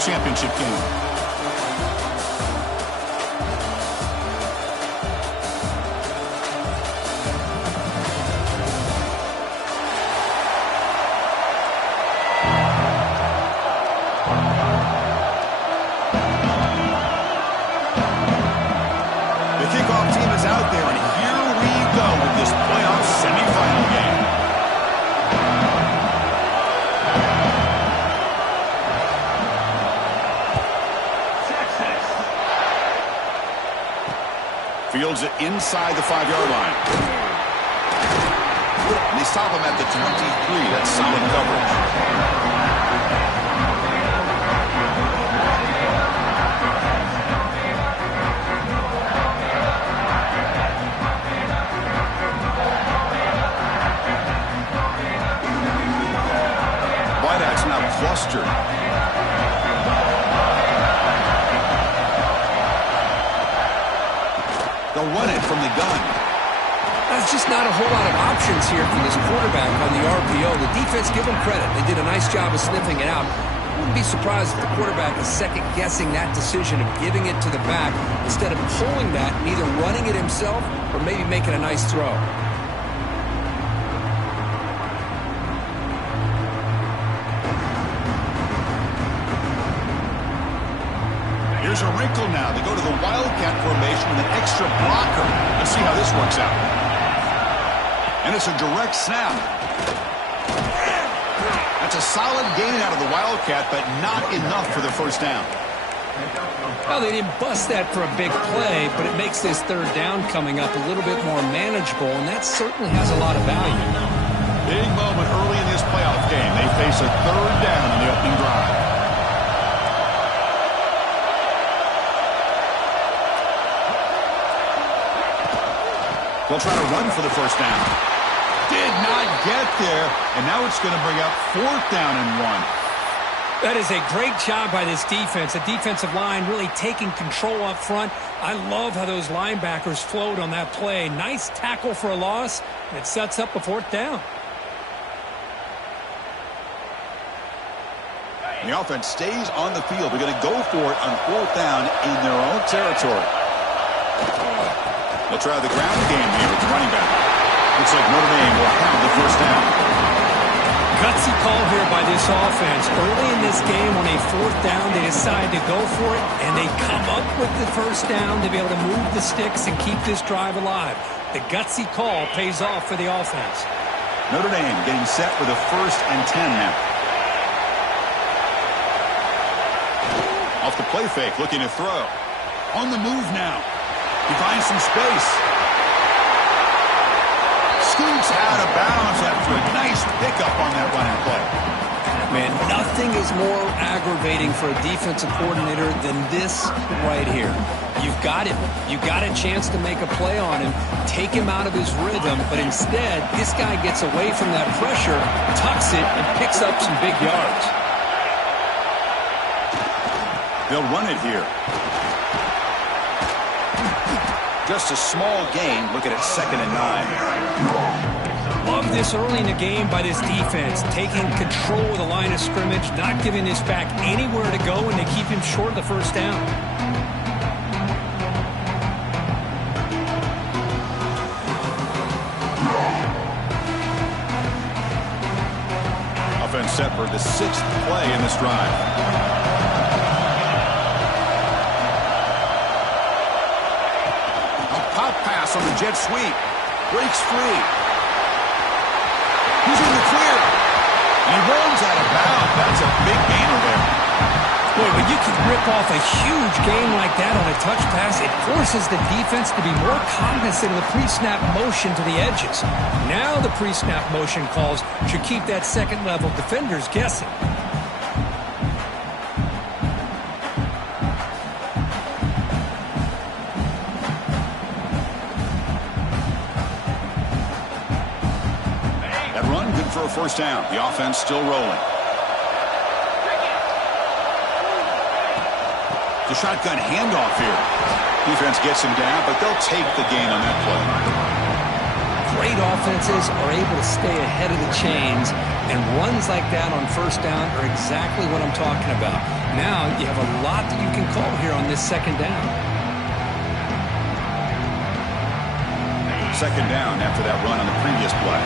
playoff championship game. Fields it inside the 5-yard line. And they stop him at the 23. That's solid coverage. Wideouts now clustered. They'll run it from the gun. That's just not a whole lot of options here for this quarterback on the RPO. The defense, give them credit. They did a nice job of sniffing it out. I wouldn't be surprised if the quarterback is second-guessing that decision of giving it to the back instead of pulling that and either running it himself or maybe making a nice throw. Here's a wrinkle now. They go to the Wildcat formation with an extra blocker. Let's see how this works out. And it's a direct snap. That's a solid gain out of the Wildcat, but not enough for the first down. Well, they didn't bust that for a big play, but it makes this third down coming up a little bit more manageable, and that certainly has a lot of value. Big moment early in this playoff game. They face a third down in the opening drive. They'll try to run for the first down. Did not get there, and now it's going to bring up 4th down and 1. That is a great job by this defense. The defensive line really taking control up front. I love how those linebackers flowed on that play. Nice tackle for a loss, and it sets up a 4th down. The offense stays on the field. They're going to go for it on 4th down in their own territory. They'll try the ground game here with the running back. Looks like Notre Dame will have the first down. Gutsy call here by this offense. Early in this game on a 4th down, they decide to go for it, and they come up with the first down to be able to move the sticks and keep this drive alive. The gutsy call pays off for the offense. Notre Dame getting set for the 1st and 10 now. Off the play fake, looking to throw. On the move now. He finds some space. Scoots out of bounds after a nice pickup on that running play. Man, nothing is more aggravating for a defensive coordinator than this right here. You've got him. You've got a chance to make a play on him, take him out of his rhythm, but instead, this guy gets away from that pressure, tucks it, and picks up some big yards. They'll run it here. Just a small gain. Looking at 2nd and 9. Love this early in the game by this defense, taking control of the line of scrimmage, not giving this back anywhere to go, and they keep him short of the first down. Offense set for the 6th play in this drive. Pass on the jet sweep. Breaks free. He's in the clear. And he runs out of bounds. That's a big gainer there. Boy, when you can rip off a huge gain like that on a touch pass, it forces the defense to be more cognizant of the pre-snap motion to the edges. Now the pre-snap motion calls should keep that second-level defenders guessing. For a first down. The offense still rolling. The shotgun handoff here. Defense gets him down, but they'll take the gain on that play. great offenses are able to stay ahead of the chains, and runs like that on first down are exactly what I'm talking about. Now you have a lot that you can call here on this second down. Second down after that run on the previous play.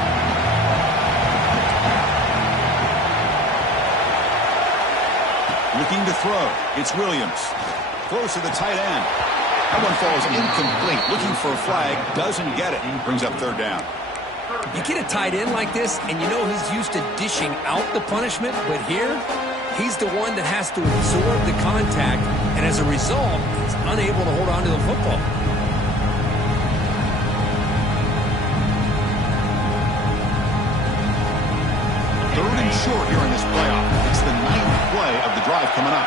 Looking to throw. It's Williams. Throws to the tight end. That one falls incomplete. Looking for a flag. Doesn't get it. Brings up third down. You get a tight end like this, and you know he's used to dishing out the punishment, but here, he's the one that has to absorb the contact, and as a result, he's unable to hold on to the football. Third and short here in this playoff. It's the 9th play of the drive coming up.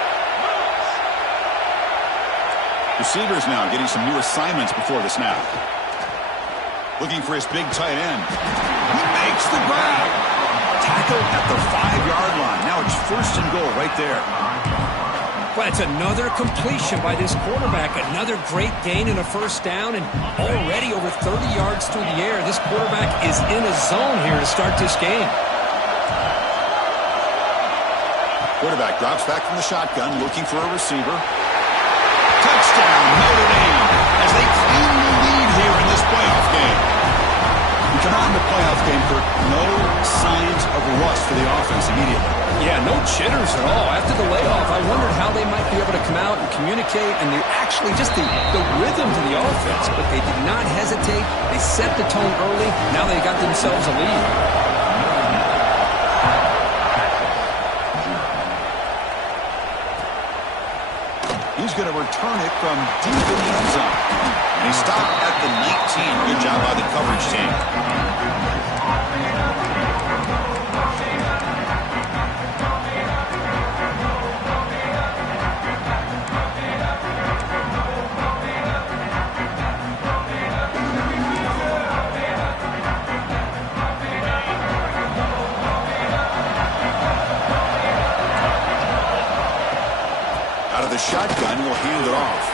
Receivers now getting some new assignments before the snap. Looking for his big tight end. He makes the grab. Tackle at the 5-yard line. Now it's first and goal right there. Well, it's another completion by this quarterback. Another great gain in a first down, and already over 30 yards through the air. This quarterback is in a zone here to start this game. Quarterback drops back from the shotgun, looking for a receiver. Touchdown, Notre Dame, as they claim the lead here in this playoff game. We come out in the playoff game, Kirk, no signs of rust for the offense immediately. Yeah, no jitters at all. After the layoff, I wondered how they might be able to come out and communicate, and actually just the rhythm to the offense. But they did not hesitate. They set the tone early. Now they got themselves a lead. He's going to return it from deep in the end zone. And he stopped at the 19. Good job by the coverage team. Shotgun will hand it off.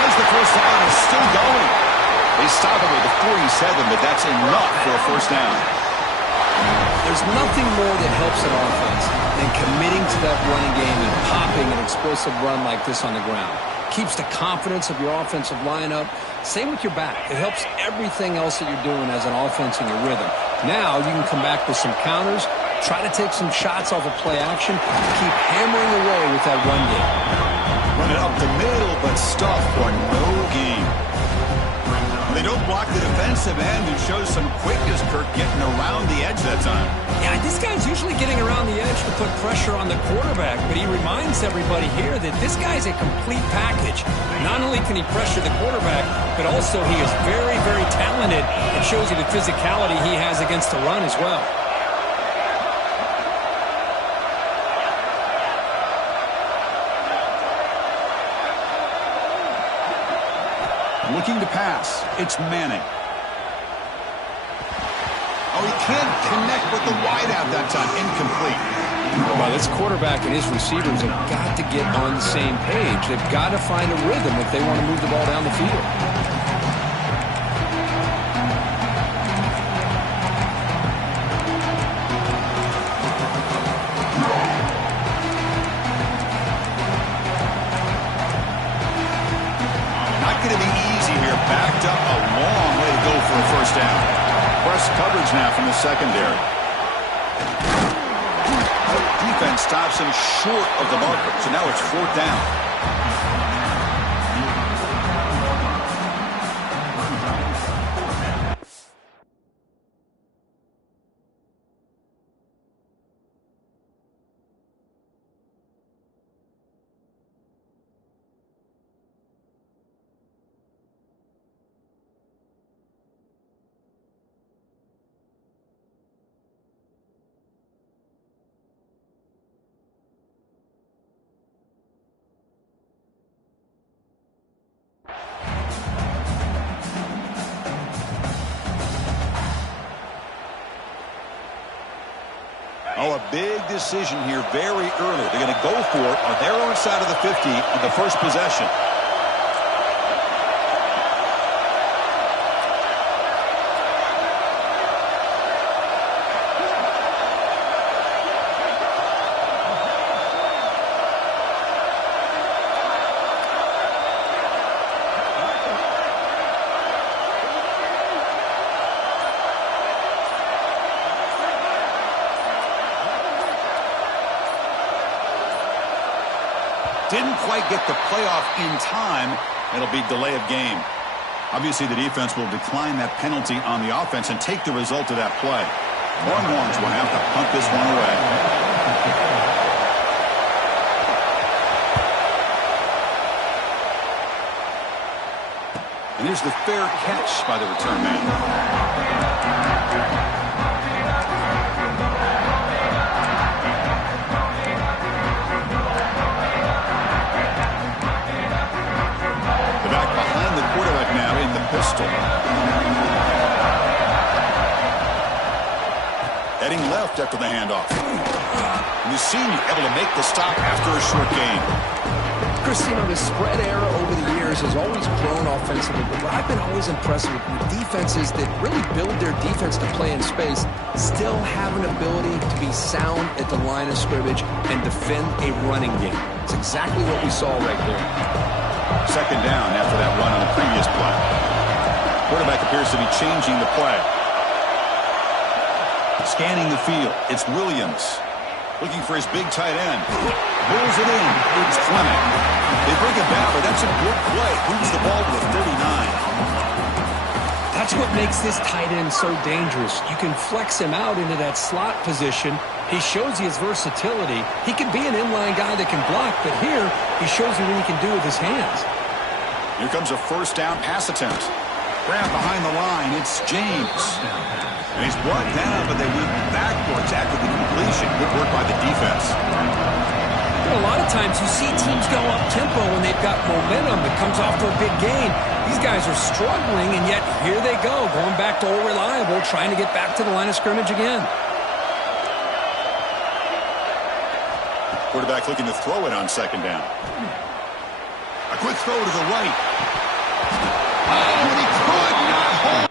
As the first down is still going. They stop him at the 47, but that's enough for a first down. There's nothing more that helps an offense than committing to that running game and popping an explosive run like this on the ground. Keeps the confidence of your offensive lineup. Same with your back. It helps everything else that you're doing as an offense in your rhythm. Now you can come back with some counters, try to take some shots off of play action, keep hammering away with that run game. Run it up the middle, but stuff for no gain. They don't block the defensive end and shows some quickness, Kirk, getting around the edge that time. Yeah, this guy's usually getting around the edge to put pressure on the quarterback, but he reminds everybody here that this guy's a complete package. Not only can he pressure the quarterback, but also he is very, very talented. It shows you the physicality he has against the run as well. Looking to pass. It's Manning. Oh, he can't connect with the wideout that time. Incomplete. Well, this quarterback and his receivers have got to get on the same page. They've got to find a rhythm if they want to move the ball down the field. Backed up a long way to go for a first down. Press coverage now from the secondary. The defense stops him short of the marker, so now it's fourth down. Oh, a big decision here very early. They're going to go for it on their own side of the 50 on the first possession. Didn't quite get the playoff in time. It'll be delay of game. Obviously, the defense will decline that penalty on the offense and take the result of that play. Longhorns will have to punt this one away. And here's the fair catch by the return man. Pistol. Heading left after the handoff. And the senior able to make the stop after a short gain. Chris, the spread era over the years has always grown offensively, but what I've been always impressed with defenses that really build their defense to play in space still have an ability to be sound at the line of scrimmage and defend a running game. It's exactly what we saw right there. Second down after that run on the previous play. Quarterback appears to be changing the play. Scanning the field. It's Williams. Looking for his big tight end. Rolls it in. It's Fleming. They bring it back, but that's a good play. Moves the ball to the 39. That's what makes this tight end so dangerous. You can flex him out into that slot position. He shows you his versatility. He can be an inline guy that can block, but here he shows you what he can do with his hands. Here comes a first down pass attempt. Grab behind the line. It's James. And he's brought down, but they went backwards after the completion. Good work by the defense. A lot of times you see teams go up-tempo when they've got momentum. It comes off to a big gain. These guys are struggling, and yet here they go, going back to old reliable, trying to get back to the line of scrimmage again. Quarterback looking to throw it on second down. A quick throw to the right. Oh, and he could not hold.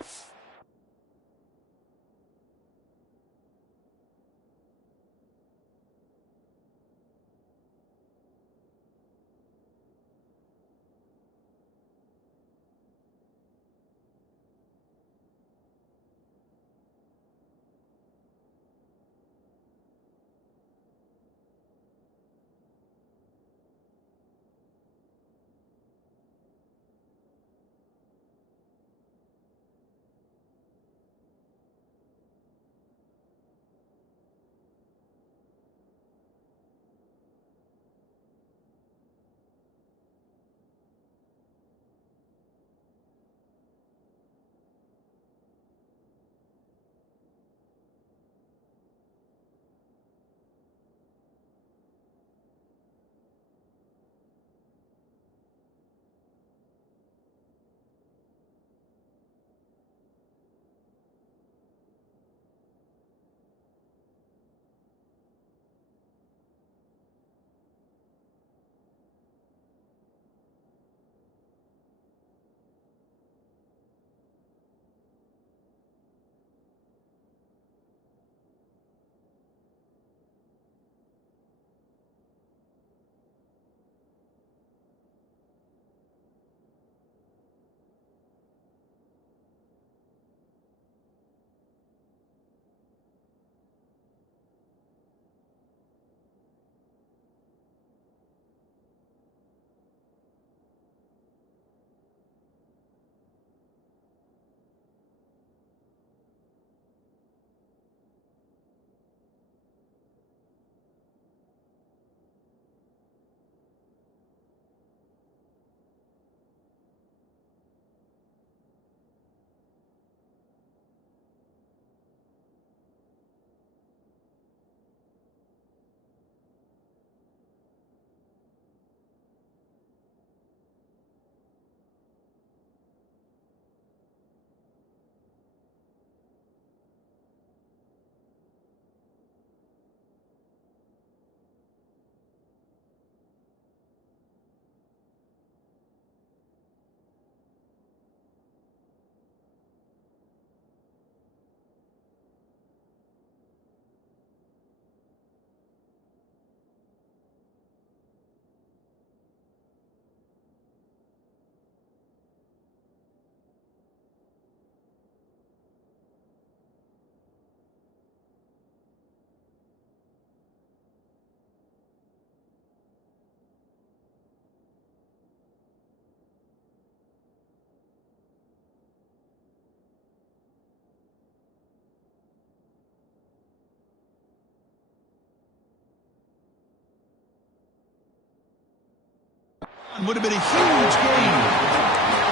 Would have been a huge gain.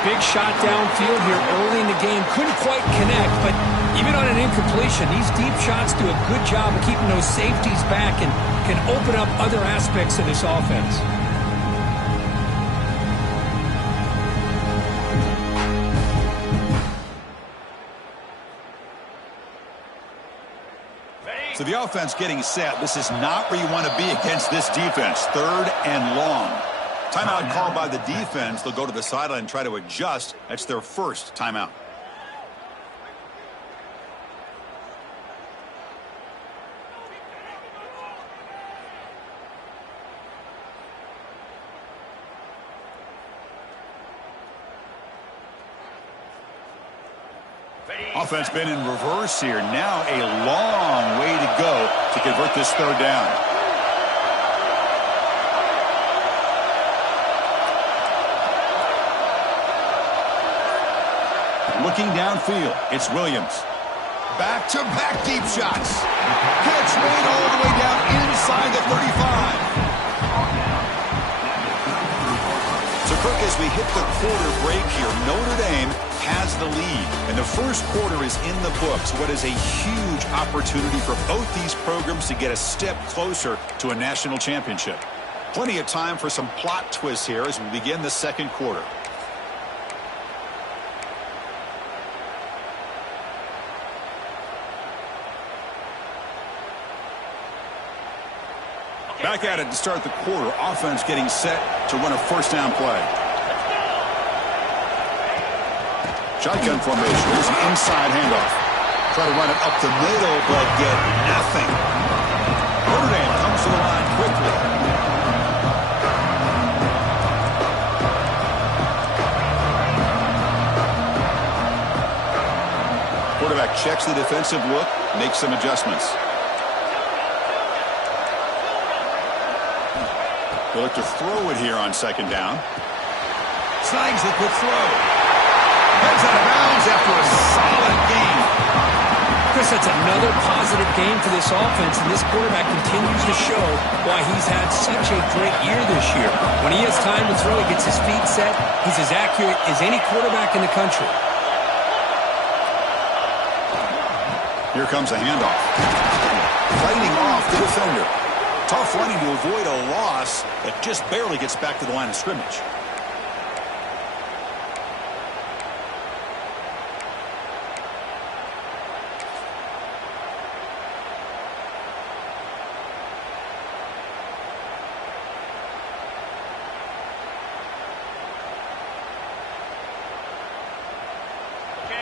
Big shot downfield here early in the game. Couldn't quite connect, but even on an incompletion, these deep shots do a good job of keeping those safeties back and can open up other aspects of this offense. So the offense getting set. This is not where you want to be against this defense. 3rd and long. Timeout called by the defense. They'll go to the sideline and try to adjust. That's their first timeout. Offense been in reverse here. Now a long way to go to convert this 3rd down. Looking downfield, it's Williams. Back-to-back deep shots. Catch made all the way down inside the 35. So, Kirk, as we hit the quarter break here, Notre Dame has the lead. And the first quarter is in the books. What is a huge opportunity for both these programs to get a step closer to a national championship. Plenty of time for some plot twists here as we begin the second quarter. Back at it to start the quarter. Offense getting set to run a first down play. Shotgun formation. Here's an inside handoff. Try to run it up the middle, but get nothing. Notre Dame comes to the line quickly. Quarterback checks the defensive look, makes some adjustments. They'll look to throw it here on second down. Snags the quick throw. Heads out of bounds after a solid game. Chris, that's another positive game for this offense, and this quarterback continues to show why he's had such a great year this year. When he has time to throw, he gets his feet set. He's as accurate as any quarterback in the country. Here comes a handoff. Fighting off the defender. Tough running to avoid a loss that just barely gets back to the line of scrimmage.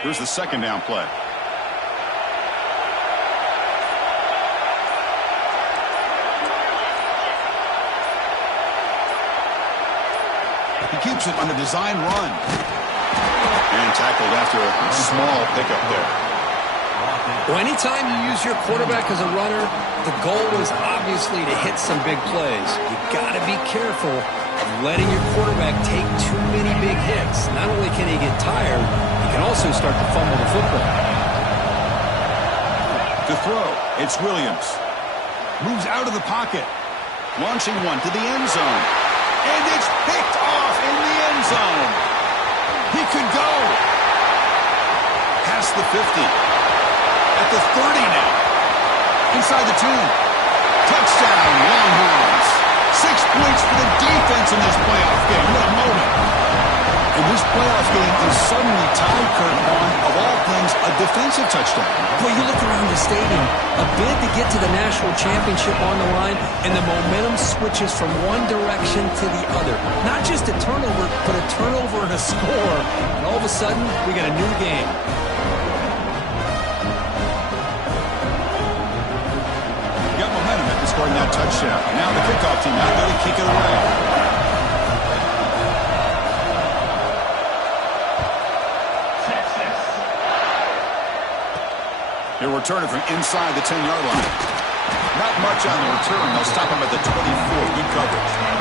Here's the second down play. He keeps it on the design run. And tackled after a small pickup there. Well, anytime you use your quarterback as a runner, the goal is obviously to hit some big plays. You got to be careful of letting your quarterback take too many big hits. Not only can he get tired, he can also start to fumble the football. To throw, it's Williams. Moves out of the pocket. Launching one to the end zone. And it's picked off in the end zone. He could go. Past the 50. At the 30 now. Inside the 10. Touchdown, Longhorns. 6 points for the defense in this playoff game. What a moment. And this playoff game is suddenly tied, Kurt, on, of all things, a defensive touchdown. Boy, you look around the stadium, a bid to get to the national championship on the line, and the momentum switches from one direction to the other. Not just a turnover, but a turnover and a score. And all of a sudden, we got a new game. Got momentum after scoring that touchdown. Now the kickoff team out there to kick it away. He'll return it from inside the 10-yard line. Not much on the return. They'll stop him at the 24. Good coverage.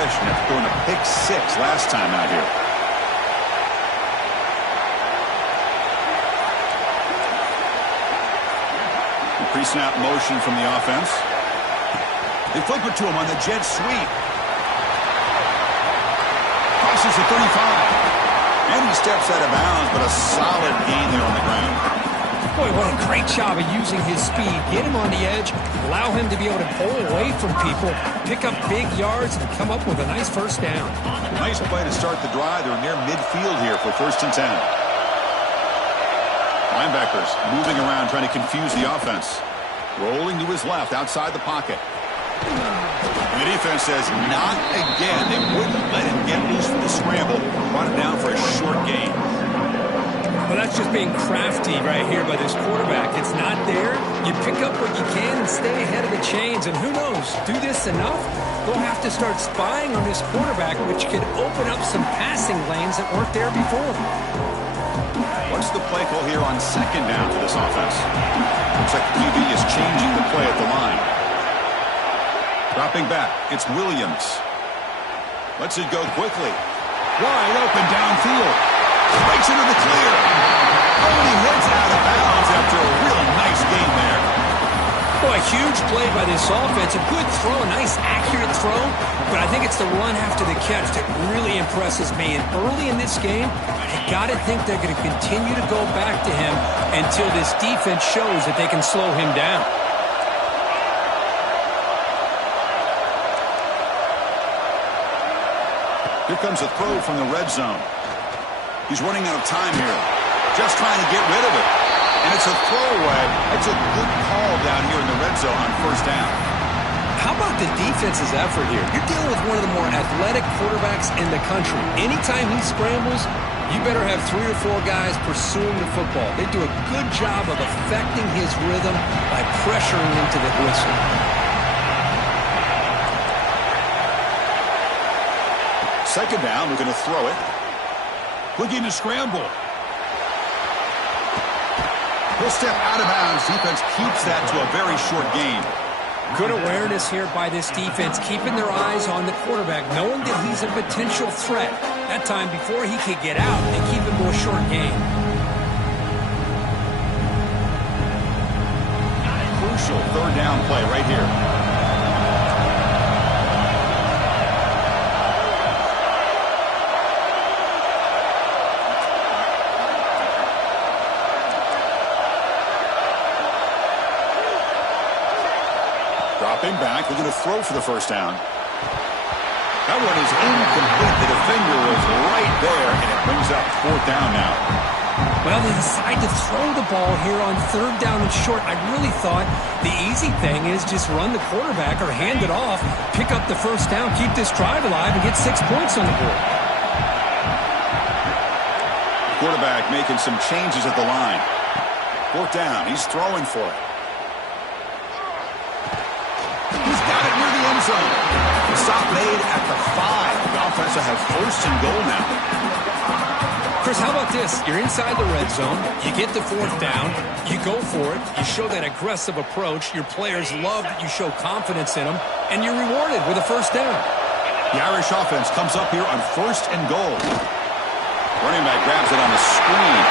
possession after throwing a pick 6 last time out here. Pre-snap motion from the offense. They flip it to him on the jet sweep. Crosses the 35. And he steps out of bounds, but a solid gain there on the ground. Boy, what a great job of using his speed. Get him on the edge, allow him to be able to pull away from people, pick up big yards, and come up with a nice first down. Nice play to start the drive. They're near midfield here for 1st and 10. Linebackers moving around, trying to confuse the offense. Rolling to his left, outside the pocket. And the defense says, not again. They wouldn't let him get loose for the scramble. Brought it down for a short gain. Well, that's just being crafty right here by this quarterback. It's not there. You pick up what you can and stay ahead of the chains. And who knows, do this enough, they'll have to start spying on this quarterback, which could open up some passing lanes that weren't there before. What's the play call here on 2nd down for this offense? Looks like the QB is changing the play at the line. Dropping back, it's Williams. Lets it go quickly. Wide open downfield. Breaks into the clear. Oh, and he heads out of bounds after a real nice game there. Boy, a huge play by this offense. A good throw, a nice accurate throw. But I think it's the run after the catch that really impresses me. And early in this game, you got to think they're going to continue to go back to him until this defense shows that they can slow him down. Here comes a throw from the red zone. He's running out of time here. Just trying to get rid of it. And it's a throwaway. That's a good call down here in the red zone on 1st down. How about the defense's effort here? You're dealing with one of the more athletic quarterbacks in the country. Anytime he scrambles, you better have 3 or 4 guys pursuing the football. They do a good job of affecting his rhythm by pressuring him to the whistle. Second down, we're going to throw it. Looking to scramble. He'll step out of bounds. Defense keeps that to a very short gain. Good awareness here by this defense, keeping their eyes on the quarterback, knowing that he's a potential threat. That time before he could get out and keep him to a short gain. Crucial 3rd down play right here. Dropping back, we're going to throw for the 1st down. That one is incomplete. The defender was right there, and it brings up 4th down now. Well, they decide to throw the ball here on 3rd down and short. I really thought the easy thing is just run the quarterback or hand it off, pick up the 1st down, keep this drive alive, and get 6 points on the board. Quarterback making some changes at the line. 4th down, he's throwing for it. He's got it near the end zone. Stop made at the 5. The offense will have 1st and goal now. Chris, how about this? You're inside the red zone. You get the 4th down. You go for it. You show that aggressive approach. Your players love that you show confidence in them. And you're rewarded with a 1st down. The Irish offense comes up here on 1st and goal. Running back grabs it on the screen.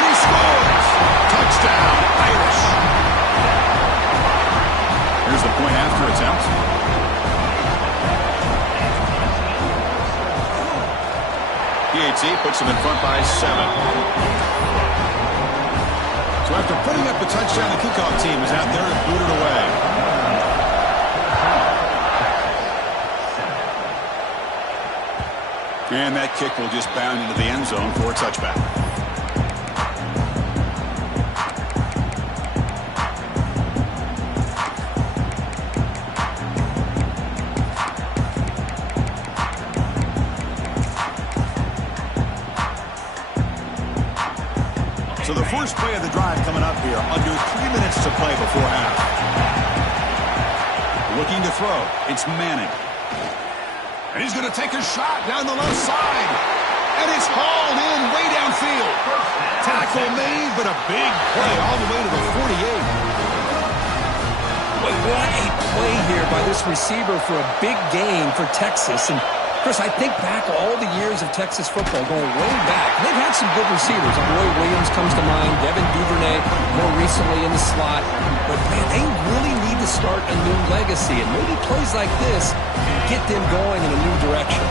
And he scores! Touchdown, Irish. Here's the point after attempt. PAT puts him in front by 7. So after putting up the touchdown, the kickoff team is out there to boot it away. And that kick will just bound into the end zone for a touchback. So the first play of the drive coming up here, under 3 minutes to play before half. Looking to throw, it's Manning. And he's going to take a shot down the left side. And it's hauled in way downfield. Tackle made, but a big play all the way to the 48. Boy, what a play here by this receiver for a big gain for Texas. And Chris, I think back all the years of Texas football, going way back. They've had some good receivers. Roy Williams comes to mind, Devin Duvernay more recently in the slot. But, man, they really need to start a new legacy. And maybe plays like this get them going in a new direction.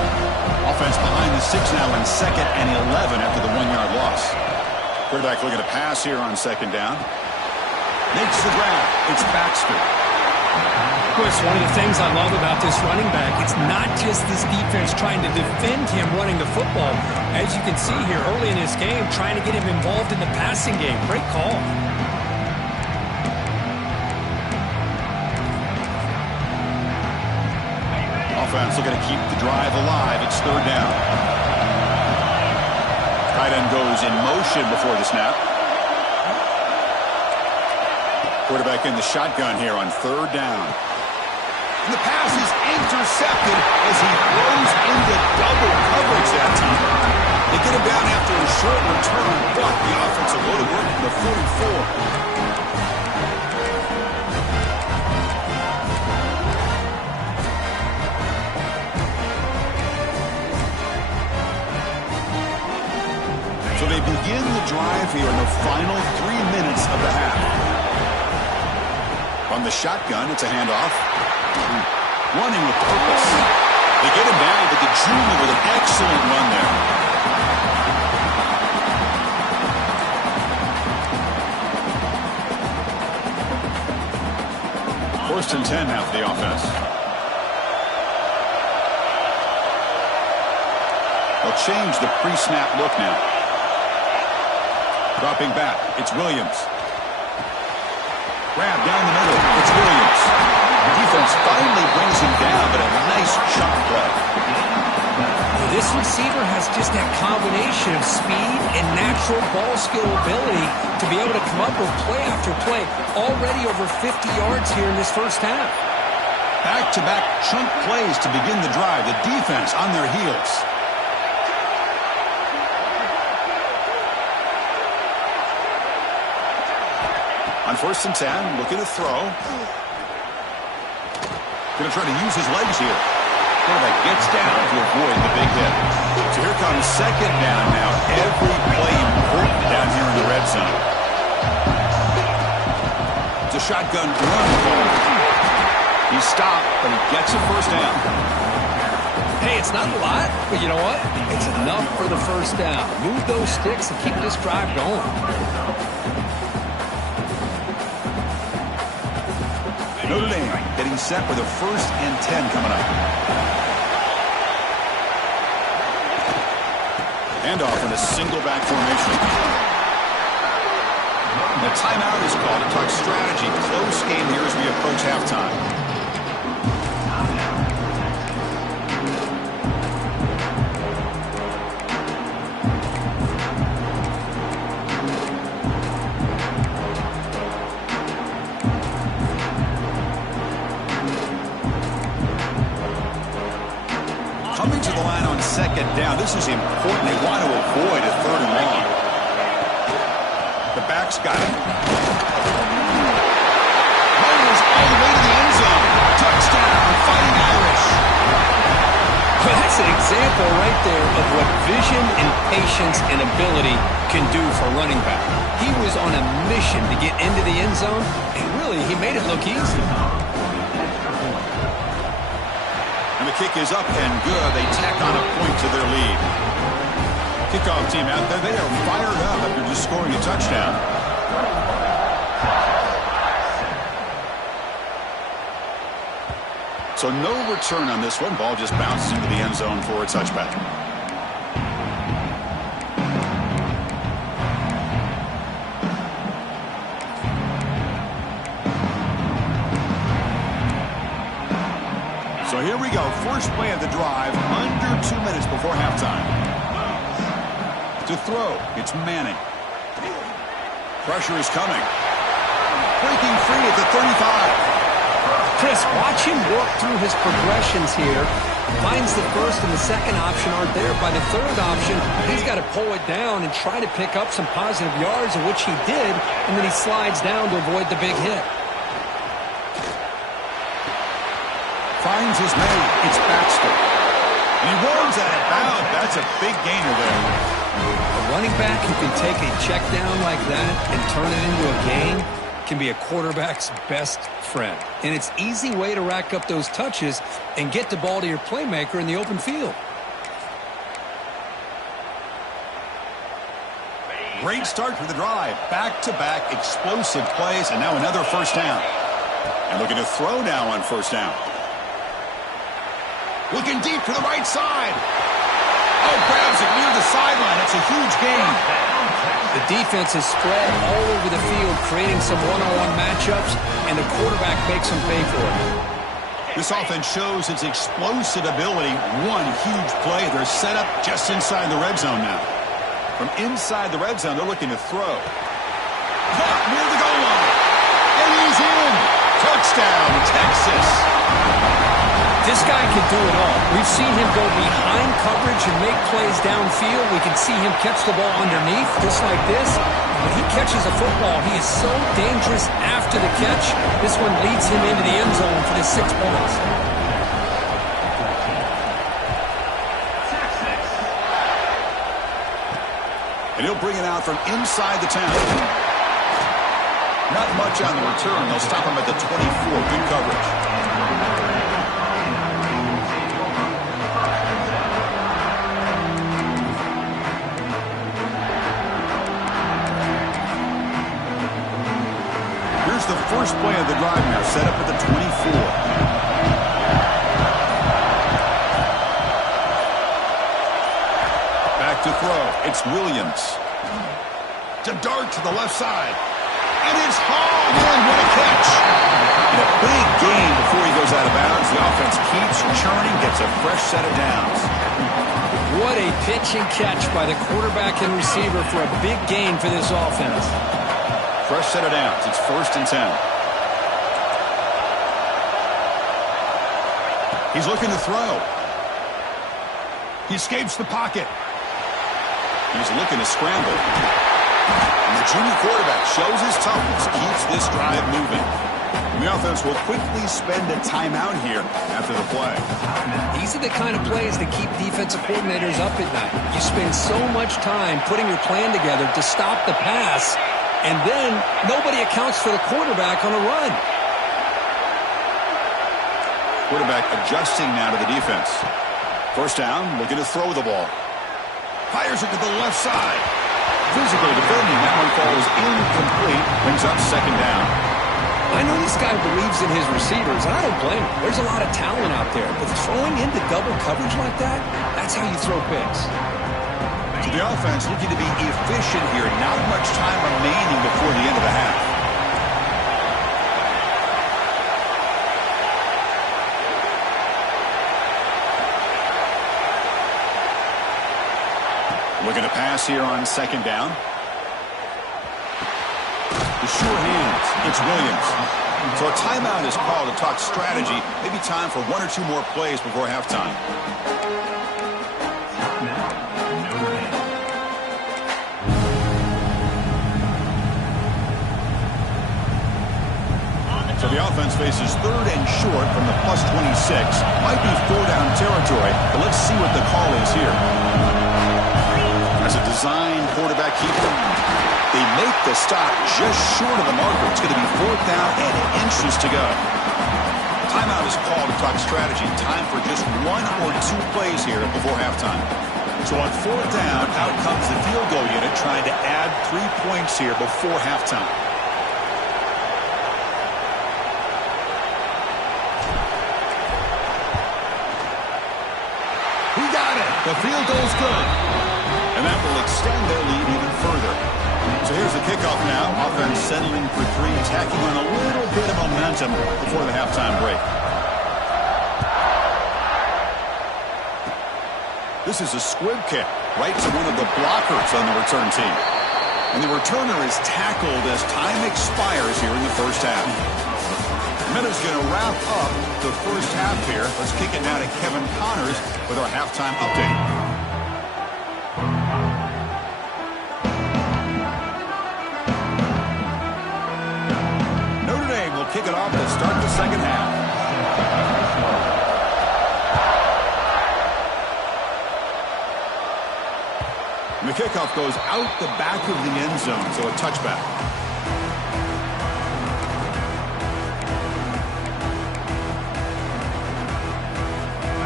Offense behind the 6 now in 2nd and 11 after the 1-yard loss. Quarterback looking to pass here on 2nd down. Makes the grab. It's Baxter. Chris, one of the things I love about this running back, it's not just this defense trying to defend him running the football. As you can see here early in this game, trying to get him involved in the passing game. Great call. Offense looking to keep the drive alive. It's 3rd down. Tight end goes in motion before the snap. Quarterback in the shotgun here on 3rd down. And the pass is intercepted as he throws into double coverage that time. They get him down after a short return, but the offense will go to work from the 44. So they begin the drive here in the final 3 minutes of the half. From the shotgun, it's a handoff. Running with purpose. They get him down, but the junior with an excellent run there. First and 10 now for the offense. They'll change the pre-snap look now. Dropping back, it's Williams. Grab down the middle, it's Williams. The defense finally brings him down, but a nice chunk play. This receiver has just that combination of speed and natural ball skill ability to be able to come up with play after play. Already over 50 yards here in this first half. Back-to-back chunk plays to begin the drive. The defense on their heels. On 1st and 10, looking to throw. Going to try to use his legs here. Quarterback gets down to avoid the big hit. So here comes 2nd down now. Every play important down here in the red zone. It's a shotgun run call. He's stopped, but he gets a 1st down. Hey, it's not a lot, but you know what? It's enough for the 1st down. Move those sticks and keep this drive going. Notre Dame getting set with a 1st and 10 coming up. Handoff in a single back formation. The timeout is called to talk strategy. Close game here as we approach halftime. Coming to the line on 2nd down. This is important. They want to avoid a 3rd and long. The back's got it. Motors all the way to the end zone. Touchdown, Fighting Irish. Well, that's an example right there of what vision and patience and ability can do for a running back. He was on a mission to get into the end zone, and really, he made it look easy. And the kick is up and good. They tack on a point to their lead. Kickoff team out there, they are fired up after just scoring a touchdown. So no return on this one. Ball just bounces into the end zone for a touchback. So here we go. First play of the drive, under 2 minutes before halftime. To throw, it's Manning. Pressure is coming. Breaking free at the 35. Chris, watch him work through his progressions here. Finds the 1st and the 2nd option aren't there. By the 3rd option, he's got to pull it down and try to pick up some positive yards, of which he did, and then he slides down to avoid the big hit. finds his man. It's Baxter. And he runs out of bounds. That's a big gainer there. A running back who can take a check down like that and turn it into a gain can be a quarterback's best friend. And it's an easy way to rack up those touches and get the ball to your playmaker in the open field. Great start to the drive. Back-to-back explosive plays, and now another first down. And looking to throw now on first down. Looking deep to the right side. Oh, grabs it near the sideline. That's a huge gain. The defense is spread all over the field, creating some one-on-one matchups, and the quarterback makes them pay for it. This offense shows its explosive ability. One huge play. They're set up just inside the red zone now. From inside the red zone, they're looking to throw. Caught near the goal line. And he's in. Touchdown, Texas. This guy can do it all. We've seen him go behind coverage and make plays downfield. We can see him catch the ball underneath, just like this. When he catches a football, he is so dangerous after the catch. This one leads him into the end zone for the 6 points. And he'll bring it out from inside the 10. Not much on the return. They'll stop him at the 24. Good coverage. Here's the first play of the drive now, set up at the 24. Back to throw. It's Williams. To dart to the left side. And it's hauled in. What a catch. And a big gain before he goes out of bounds. The offense keeps churning, gets a fresh set of downs. What a pitch and catch by the quarterback and receiver for a big gain for this offense. Fresh set of downs. It's 1st and 10. He's looking to throw. He escapes the pocket. He's looking to scramble. And the junior quarterback shows his toughness, keeps this drive moving. And the offense will quickly spend a timeout here after the play. These are the kind of plays that keep defensive coordinators up at night. You spend so much time putting your plan together to stop the pass, and then nobody accounts for the quarterback on a run. Quarterback adjusting now to the defense. First down, looking to throw the ball. Fires it to the left side. Physical defending. That one falls incomplete. Brings up second down. I know this guy believes in his receivers, and I don't blame him. There's a lot of talent out there. But throwing into double coverage like that, that's how you throw picks. So the offense looking to be efficient here. Not much time remaining before the end of the half. Looking to pass here on second down. The sure hands. It's Williams. So a timeout is called to talk strategy. Maybe time for 1 or 2 more plays before halftime. So the offense faces 3rd and short from the +26. Might be 4-down territory, but let's see what the call is here. As a design quarterback keeper, they make the stop just short of the marker. It's going to be 4th down and inches to go. Timeout is called to talk strategy. Time for just 1 or 2 plays here before halftime. So on 4th down, out comes the field goal unit trying to add 3 points here before halftime. He got it. The field goal's good. And that will extend their lead even further. So here's the kickoff now. Offense settling for 3, tacking on a little bit of momentum before the halftime break. This is a squib kick right to one of the blockers on the return team. And the returner is tackled as time expires here in the first half. Miller's going to wrap up the first half here. Let's kick it now to Kevin Connors with our halftime update. Notre Dame will kick it off to start the second half. The kickoff goes out the back of the end zone, so a touchback.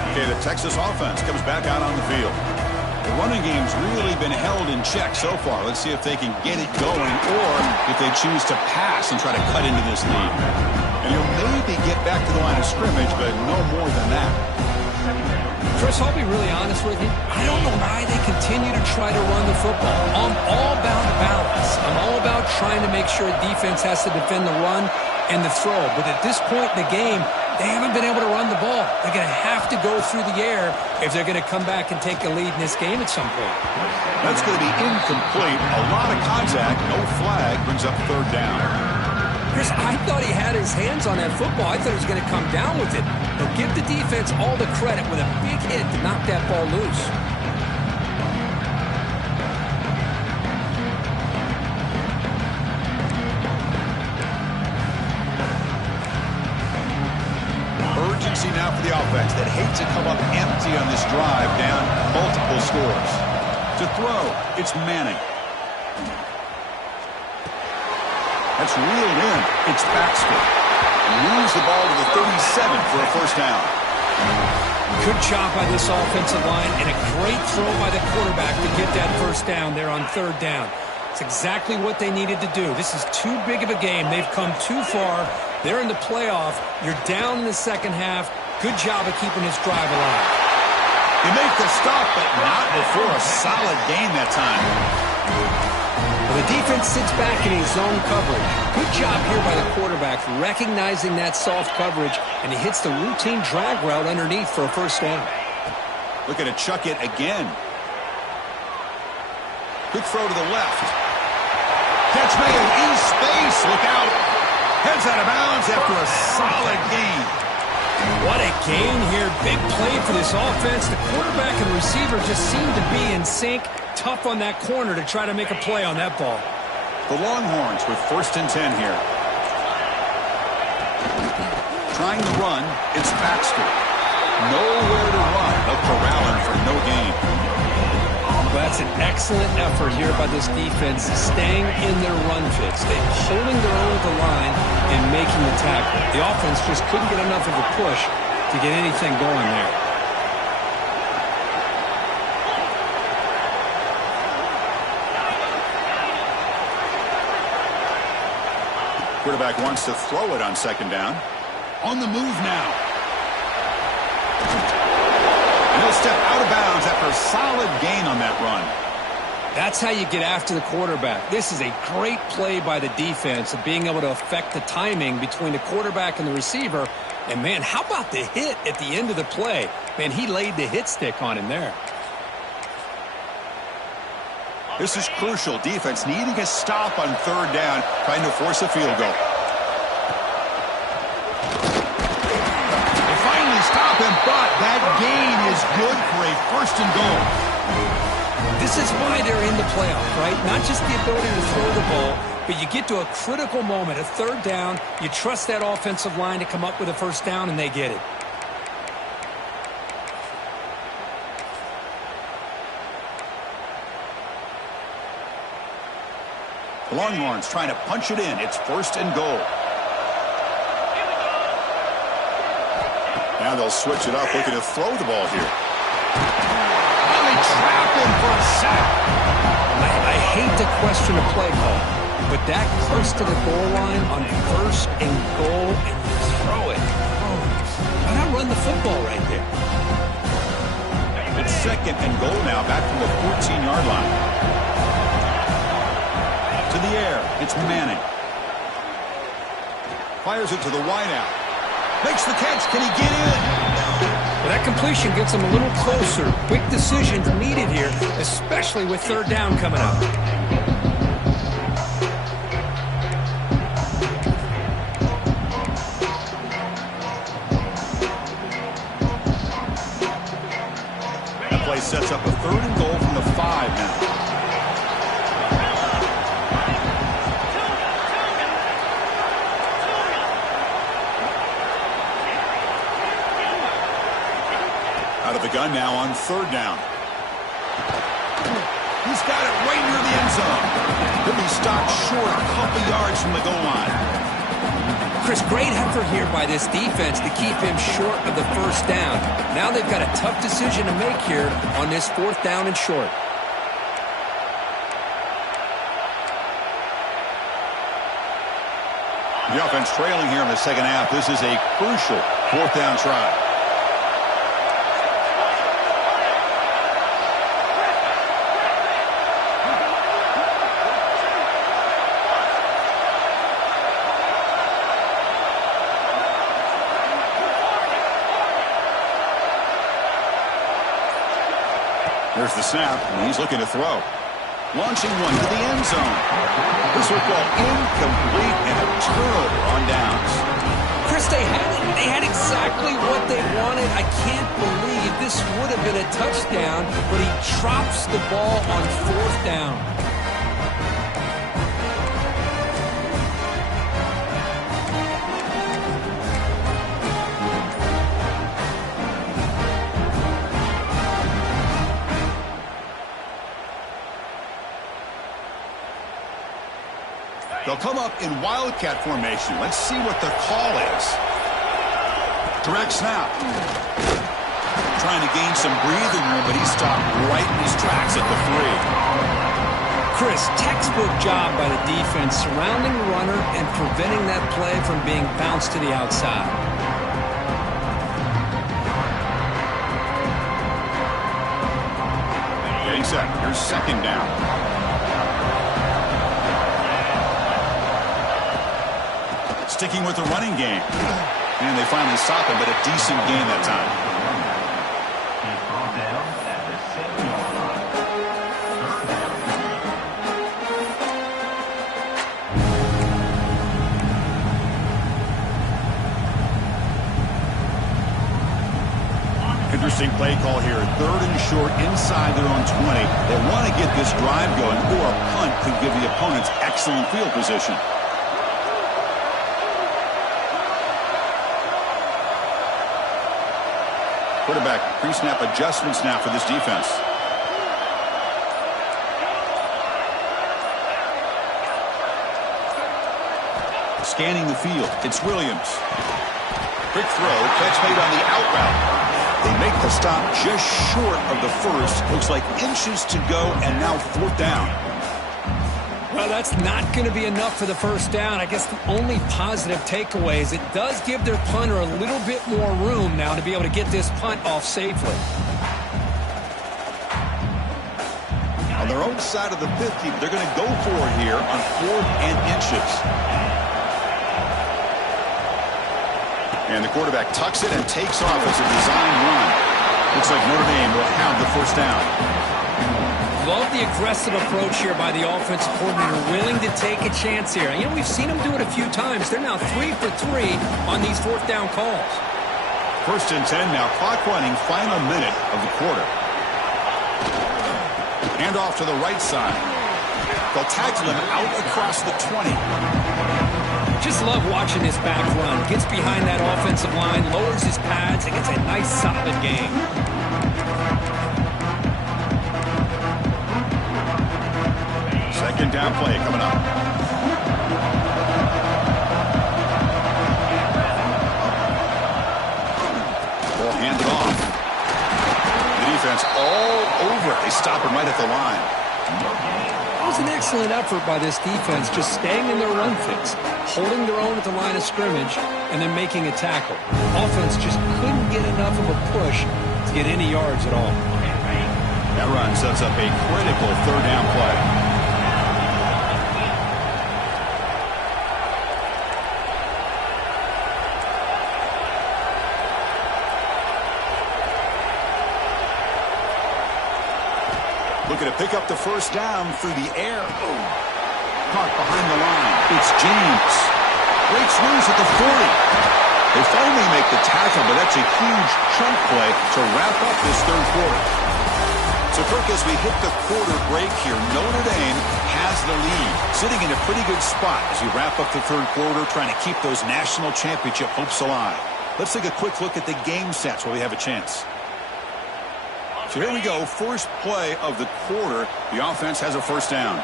Okay, the Texas offense comes back out on the field. The running game's really been held in check so far. Let's see if they can get it going or if they choose to pass and try to cut into this lead. And he'll maybe get back to the line of scrimmage, but no more than that. Chris, I'll be really honest with you. I don't know why they continue to try to run the football. I'm all about balance. I'm all about trying to make sure defense has to defend the run and the throw. But at this point in the game, they haven't been able to run the ball. They're going to have to go through the air if they're going to come back and take a lead in this game at some point. That's going to be incomplete. A lot of contact. No flag. Brings up third down. Chris, I thought he had his hands on that football. I thought he was going to come down with it. But give the defense all the credit with a big hit to knock that ball loose. Urgency now for the offense that hates to come up empty on this drive, down multiple scores. To throw, it's Manning. That's reeled in. It's Baxter. Moves the ball to the 37 for a first down. Good job by this offensive line and a great throw by the quarterback to get that first down there on third down. It's exactly what they needed to do. This is too big of a game. They've come too far. They're in the playoff. You're down in the second half. Good job of keeping this drive alive. He made the stop, but not before a solid gain that time. Well, the defense sits back in his zone coverage. Good job here by the quarterback recognizing that soft coverage, and he hits the routine drag route underneath for a first down. Looking to chuck it again. Quick throw to the left. Catch made in space. Look out. Heads out of bounds after a solid gain. What a gain here. Big play for this offense. The quarterback and receiver just seem to be in sync. Tough on that corner to try to make a play on that ball. The Longhorns with 1st and 10 here. Trying to run, it's Baxter. Nowhere to run. They'll corral him for no gain. Well, that's an excellent effort here by this defense, staying in their run fix. They're holding their own at the line and making the tackle. The offense just couldn't get enough of a push to get anything going there. Quarterback wants to throw it on second down. On the move now. And he'll step out of bounds after a solid gain on that run. That's how you get after the quarterback. This is a great play by the defense of being able to affect the timing between the quarterback and the receiver. And, man, how about the hit at the end of the play? Man, he laid the hit stick on him there. This is crucial. Defense needing a stop on third down, trying to force a field goal. They finally stop him, but that gain is good for a 1st and goal. This is why they're in the playoff, right? Not just the ability to throw the ball, but you get to a critical moment, a third down, you trust that offensive line to come up with a first down, and they get it. The Longhorns trying to punch it in. It's 1st and goal. Now they'll switch it up, looking to throw the ball here. And they trap him for a sack. I hate to question a play call, but that close to the goal line on 1st and goal, and you throw it. Oh, why not run the football right there? It's 2nd and goal now, back from the 14-yard line. To the air, it's Manning. Fires it to the wideout. Makes the catch. Can he get in? Well, that completion gets him a little closer. Quick decisions needed here, especially with third down coming up. That play sets up a 3rd and goal from the 5 now. Out of the gun now on 3rd down. He's got it right near the end zone. He'll be stopped short a couple yards from the goal line. Chris, great effort here by this defense to keep him short of the first down. Now they've got a tough decision to make here on this 4th down and short. The offense trailing here in the second half. This is a crucial 4th down try. There's the snap, and he's looking to throw. Launching one to the end zone. This will fall incomplete and a turnover on downs. Chris, they had it. They had exactly what they wanted. I can't believe this would have been a touchdown, but he drops the ball on 4th down. They'll come up in wildcat formation. Let's see what the call is. Direct snap. Trying to gain some breathing room, but he's stopped right in his tracks at the 3. Chris, textbook job by the defense surrounding the runner and preventing that play from being bounced to the outside. Getting set. Here's 2nd down. Sticking with the running game. And they finally stop him, but a decent gain that time. Interesting play call here. 3rd and short inside their own 20. They want to get this drive going, or a punt could give the opponents excellent field position. Quarterback pre-snap adjustments now for this defense. Scanning the field, it's Williams. Quick throw, catch made on the out route. They make the stop just short of the first. Looks like inches to go, and now 4th down. Well, that's not going to be enough for the first down. I guess the only positive takeaway is it does give their punter a little bit more room now to be able to get this punt off safely. On their own side of the 50, they're going to go for it here on 4th and inches. And the quarterback tucks it and takes off as a design run. Looks like Notre Dame will have the first down. Love the aggressive approach here by the offensive coordinator, willing to take a chance here. You know, we've seen him do it a few times. They're now 3 for 3 on these 4th down calls. 1st and 10 now, clock running, final minute of the quarter. Hand off to the right side. They'll tackle him out across the 20. Just love watching this back run. Gets behind that offensive line, lowers his pads, and gets a nice solid gain. 2nd down play coming up. Ball handed off. The defense all over it. They stop him right at the line. That was an excellent effort by this defense, just staying in their run fits, holding their own at the line of scrimmage, and then making a tackle. Offense just couldn't get enough of a push to get any yards at all. That run sets up a critical 3rd down play. Looking to pick up the first down through the air. Oh. Caught behind the line. It's James. Breaks loose at the 40. They finally make the tackle, but that's a huge chunk play to wrap up this 3rd quarter. So, Kirk, as we hit the quarter break here, Notre Dame has the lead, sitting in a pretty good spot as we wrap up the 3rd quarter, trying to keep those national championship hopes alive. Let's take a quick look at the game stats while we have a chance. So here we go, first play of the quarter. The offense has a first down.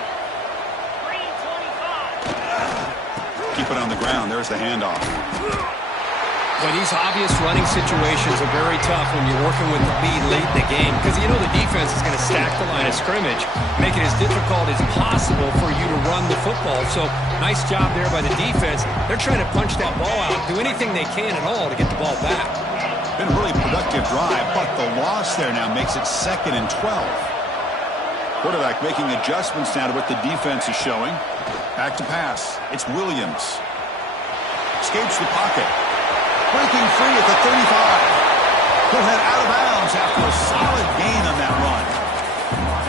Keep it on the ground. There's the handoff. Well, these obvious running situations are very tough when you're working with the lead late in the game because you know the defense is going to stack the line of scrimmage, make it as difficult as possible for you to run the football. So nice job there by the defense. They're trying to punch that ball out, do anything they can at all to get the ball back. Been a really productive drive, but the loss there now makes it 2nd and 12. Quarterback making adjustments now to what the defense is showing. Back to pass. It's Williams. Escapes the pocket. Breaking free at the 35. He'll head out of bounds after a solid gain on that run.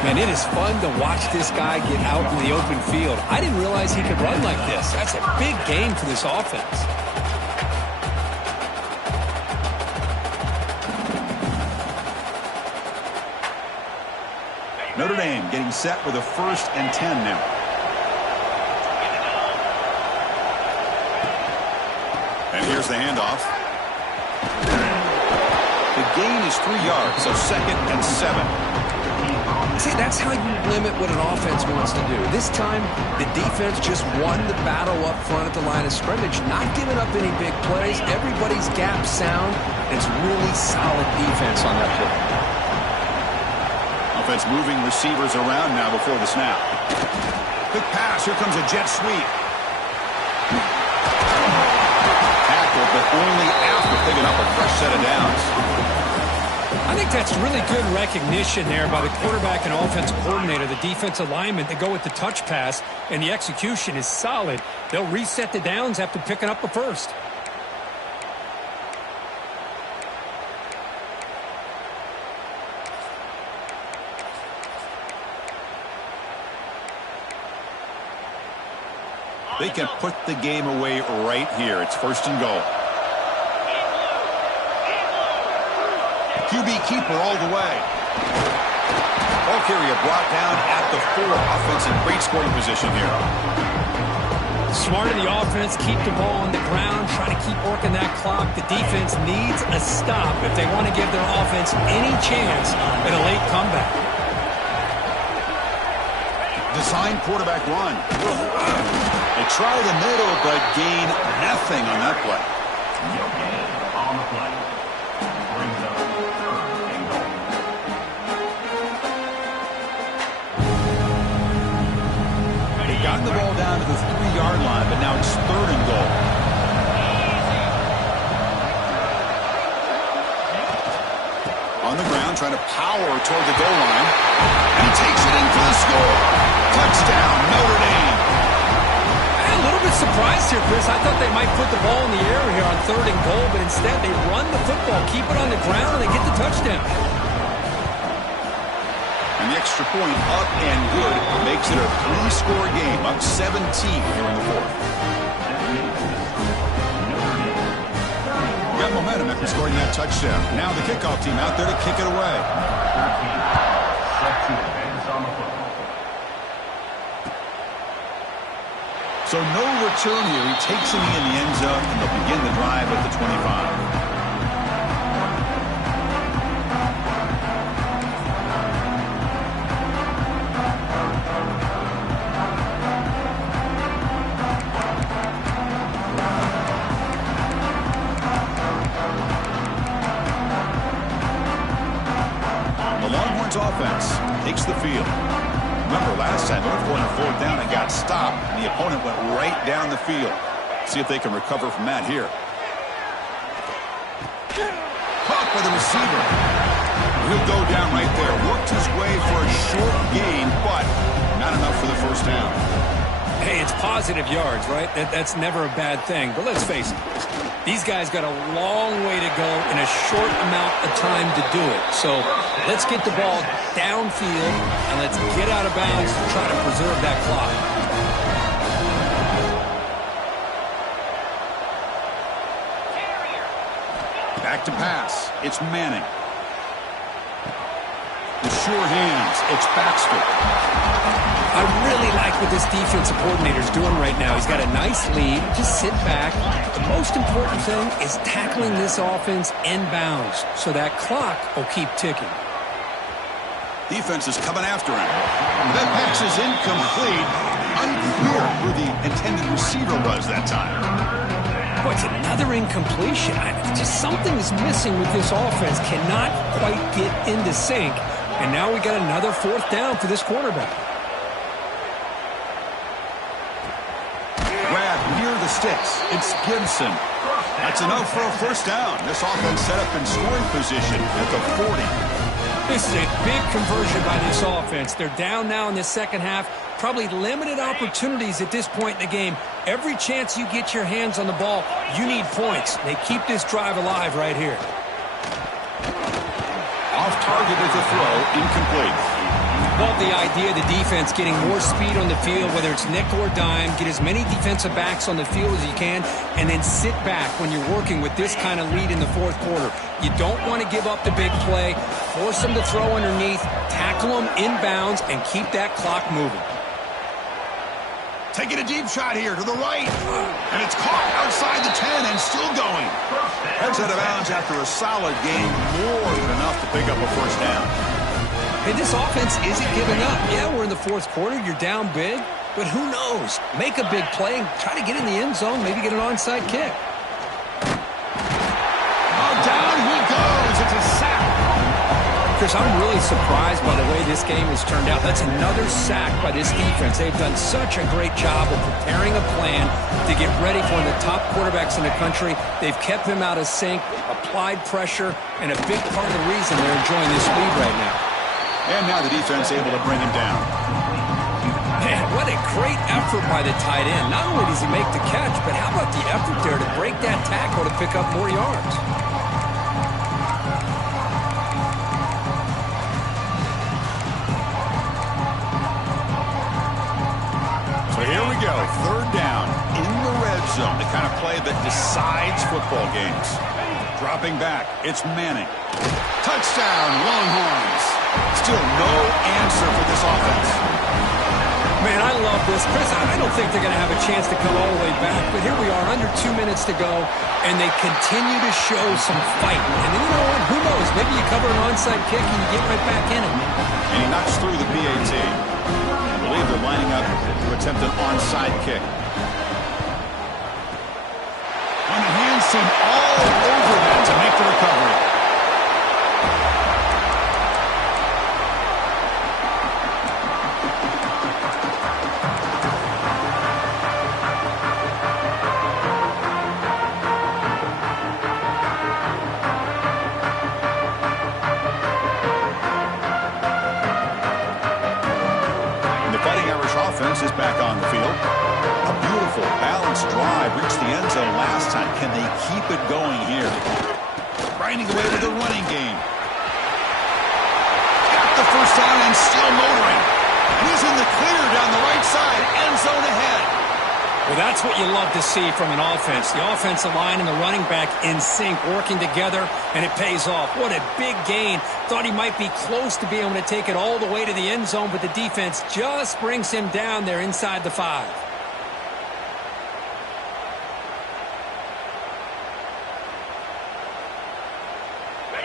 Man, it is fun to watch this guy get out in the open field. I didn't realize he could run like this. That's a big gain for this offense. Notre Dame getting set with a 1st and 10 now. And here's the handoff. The gain is 3 yards, so 2nd and 7. See, that's how you limit what an offense wants to do. This time, the defense just won the battle up front at the line of scrimmage, not giving up any big plays. Everybody's gap sound. It's really solid defense on that play. Offense moving receivers around now before the snap. Quick pass. Here comes a jet sweep. Tackle, but only after picking up a fresh set of downs. I think that's really good recognition there by the quarterback and offensive coordinator, the defensive lineman, to go with the touch pass, and the execution is solid. They'll reset the downs after picking up the first. They can put the game away right here. It's 1st and goal. QB keeper all the way. Ball carrier brought down at the 4. Offense in great scoring position here. Smart in the offense, keep the ball on the ground, try to keep working that clock. The defense needs a stop if they want to give their offense any chance at a late comeback. Design quarterback run. They try the middle, but gain nothing on that play. On the play. Brings up 3rd and goal. They've gotten the ball down to the 3-yard line, but now it's 3rd and goal. On the ground, trying to power toward the goal line. And he takes it in for the score. Touchdown, Notre Dame. A little bit surprised here, Chris. I thought they might put the ball in the air here on 3rd and goal, but instead they run the football, keep it on the ground, and they get the touchdown. And the extra point up and good makes it a 3-score game, up 17 here in the 4th. Got momentum after scoring that touchdown. Now the kickoff team out there to kick it away. Set to advance on the football. So no return here. He takes it in the end zone, and they'll begin the drive at the 25. The Longhorns offense takes the field. Remember last time, they were going on 4th down and got stopped, and the opponent went right down the field. See if they can recover from that here. Caught by the receiver. He'll go down right there. Worked his way for a short gain, but not enough for the first down. Hey, it's positive yards, right? That's never a bad thing. But let's face it, these guys got a long way to go in a short amount of time to do it. So let's get the ball downfield, and let's get out of bounds to try to preserve that clock. Back to pass. It's Manning. With sure hands, it's Baxter. I really like what this defensive coordinator's doing right now. He's got a nice lead. Just sit back. The most important thing is tackling this offense in bounds so that clock will keep ticking. Defense is coming after him. That pass is incomplete. Unclear who the intended receiver was that time. Boy, it's another incompletion. Just something is missing with this offense. Cannot quite get into sync. And now we got another fourth down for this quarterback. Grab near the sticks. It's Gibson. That's enough for a first down. This offense set up in scoring position at the 40. This is a big conversion by this offense. They're down now in the second half. Probably limited opportunities at this point in the game. Every chance you get your hands on the ball, you need points. They keep this drive alive right here. Off target is a throw, incomplete. Love the idea of the defense getting more speed on the field, whether it's nickel or dime. Get as many defensive backs on the field as you can, and then sit back when you're working with this kind of lead in the fourth quarter. You don't want to give up the big play. Force them to throw underneath, tackle them inbounds, and keep that clock moving. Taking a deep shot here to the right. And it's caught outside the 10 and still going. Heads out of bounds after a solid game. More than enough to pick up a first down. Hey, this offense isn't giving up. Yeah, we're in the fourth quarter. You're down big. But who knows? Make a big play and try to get in the end zone. Maybe get an onside kick. Oh, down he goes. It's a sack. Chris, I'm really surprised by the way this game has turned out. That's another sack by this defense. They've done such a great job of preparing a plan to get ready for one of the top quarterbacks in the country. They've kept him out of sync, applied pressure, and a big part of the reason they're enjoying this lead right now. And now the defense able to bring him down. Man, what a great effort by the tight end. Not only does he make the catch, but how about the effort there to break that tackle to pick up more yards? Here we go, third down in the red zone, the kind of play that decides football games. Dropping back, it's Manning. Touchdown, Longhorns. Still no answer for this offense. Man, I love this. Chris, I don't think they're going to have a chance to come all the way back, but here we are, under 2 minutes to go, and they continue to show some fight. And you know what? Who knows? Maybe you cover an onside kick and you get right back in it. And he knocks through the PAT. I believe they're lining up to attempt an onside kick. And the hands seem all over that to make the recovery. Is back on the field. A beautiful, balanced drive reached the end zone last time. Can they keep it going here? Grinding away with the running game. Got the first down and still motoring. He's in the clear down the right side. End zone ahead. Well, that's what you love to see from an offense. The offensive line and the running back in sync, working together, and it pays off. What a big gain. Thought he might be close to being able to take it all the way to the end zone, but the defense just brings him down there inside the 5.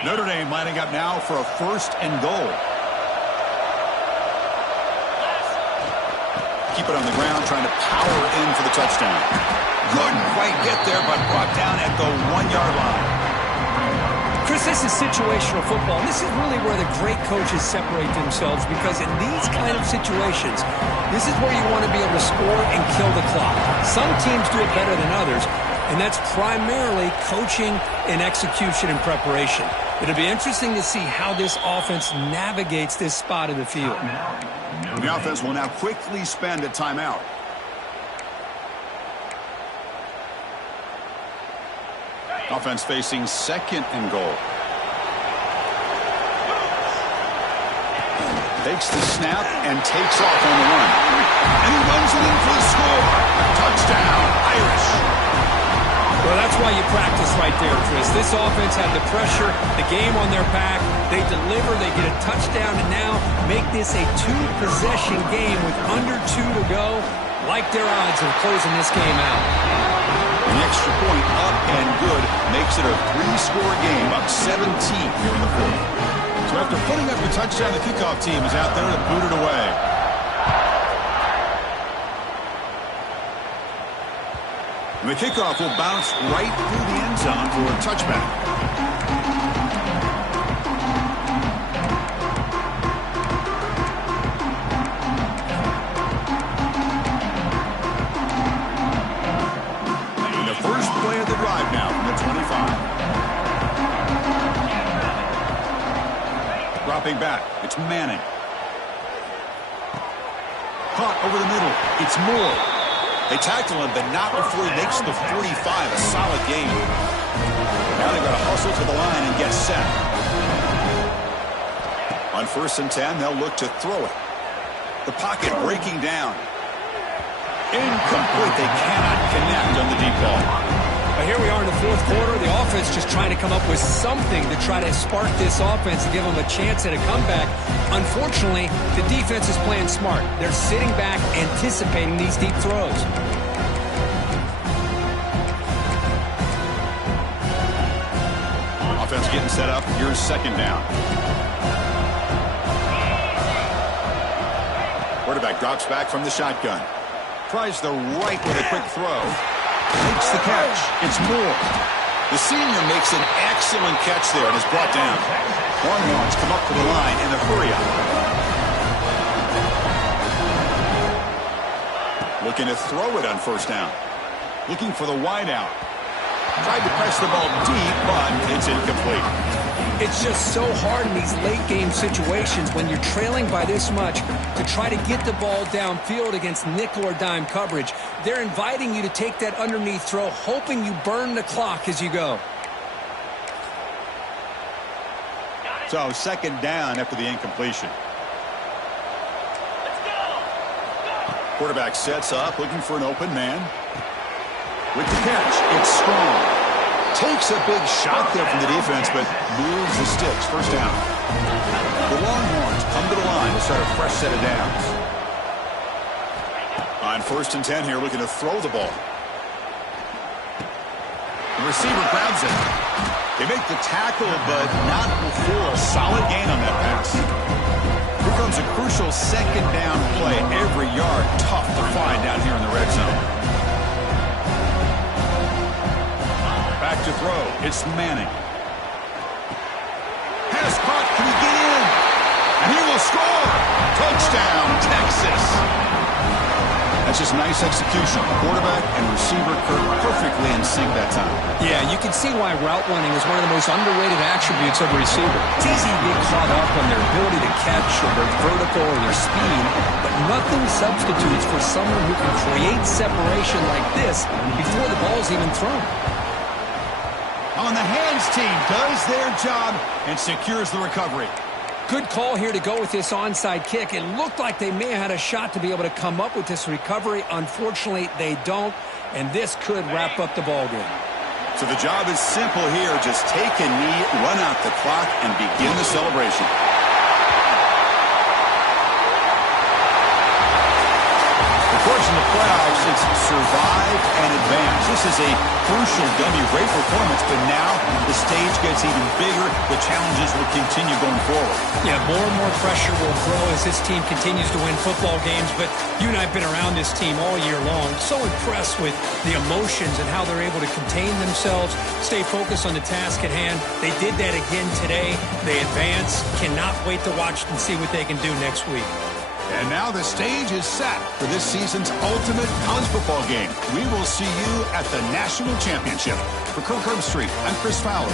Notre Dame lining up now for a first and goal. Keep it on the ground, trying to power in for the touchdown. Couldn't quite get there, but brought down at the 1-yard line. Chris, this is situational football. This is really where the great coaches separate themselves, because in these kind of situations, this is where you want to be able to score and kill the clock. Some teams do it better than others, and that's primarily coaching and execution and preparation. It'll be interesting to see how this offense navigates this spot of the field. The offense will now quickly spend a timeout. Offense facing second and goal. Takes the snap and takes off on the run. And he runs it in for the score. Touchdown, Irish. Well, that's why you practice right there, Chris. This offense had the pressure, the game on their back. They deliver, they get a touchdown, and now make this a 2-possession game with under 2 to go. Like their odds of closing this game out. The extra point up and good makes it a 3-score game, up 17 here in the fourth. So after putting up a touchdown, the kickoff team is out there to boot it away. And the kickoff will bounce right through the end zone for a touchback. Dropping back, it's Manning. Caught over the middle, it's Moore. They tackle him, but not before he makes the 45, a solid gain. Now they've got to hustle to the line and get set. On 1st and 10, they'll look to throw it. The pocket breaking down. Incomplete, they cannot connect on the deep ball. But here we are in the 4th quarter. The offense just trying to come up with something to try to spark this offense and give them a chance at a comeback. Unfortunately, the defense is playing smart. They're sitting back, anticipating these deep throws. Offense getting set up. Here's 2nd down. Quarterback drops back from the shotgun. Tries the right with a quick throw. Takes the catch. It's Moore. The senior makes an excellent catch there and is brought down. Longhorns come up to the line in a hurry-up. Looking to throw it on 1st down. Looking for the wide out. Tried to press the ball deep, but it's incomplete. It's just so hard in these late-game situations when you're trailing by this much to try to get the ball downfield against nickel or dime coverage. They're inviting you to take that underneath throw, hoping you burn the clock as you go. So 2nd down after the incompletion. Quarterback sets up, looking for an open man. With the catch, it's Strong. Takes a big shot there from the defense, but moves the sticks. 1st down. The Longhorns come to the line to start a fresh set of downs. On 1st and 10 here, looking to throw the ball. The receiver grabs it. They make the tackle, but not before a solid gain on that pass. Here comes a crucial 2nd down play. Every yard tough to find down here in the red zone. Back to throw. It's Manning. Pass caught. Can he get in? And he will score. Touchdown, Texas. That's just nice execution. Quarterback and receiver perfectly in sync that time. Yeah, you can see why route running is one of the most underrated attributes of a receiver. It's easy to get caught up on their ability to catch or their vertical or their speed, but nothing substitutes for someone who can create separation like this before the ball's even thrown. On the hands team does their job and secures the recovery. Good call here to go with this onside kick. It looked like they may have had a shot to be able to come up with this recovery. Unfortunately, they don't, and this could wrap up the ball game. So the job is simple here. Just take a knee, run out the clock, and begin the celebration. Of course, in the playoffs, it's survive and advance. This is a crucial W. Great performance, but now the stage gets even bigger. The challenges will continue going forward. Yeah, more and more pressure will grow as this team continues to win football games, but you and I have been around this team all year long. So impressed with the emotions and how they're able to contain themselves, stay focused on the task at hand. They did that again today. They advance. Cannot wait to watch and see what they can do next week. And now the stage is set for this season's ultimate college football game. We will see you at the National Championship. For Kirk Herbstreit, I'm Chris Fowler.